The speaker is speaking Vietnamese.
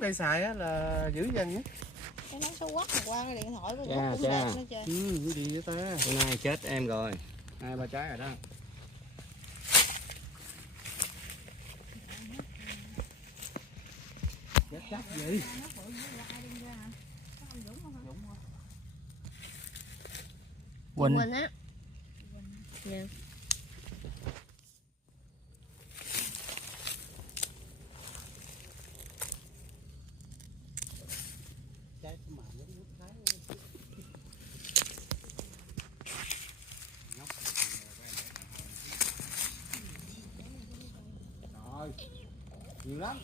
đây xài á là giữ dần nhé. Cái nón số quắc qua cái điện thoại của Cha, cũng cha. đẹp nữa trời. Cái gì vậy ta? Hôm nay chết em rồi. 2-3 trái rồi đó. Chết chắc gì? Quỳnh á. Dạ. Rồi, nhiều lắm.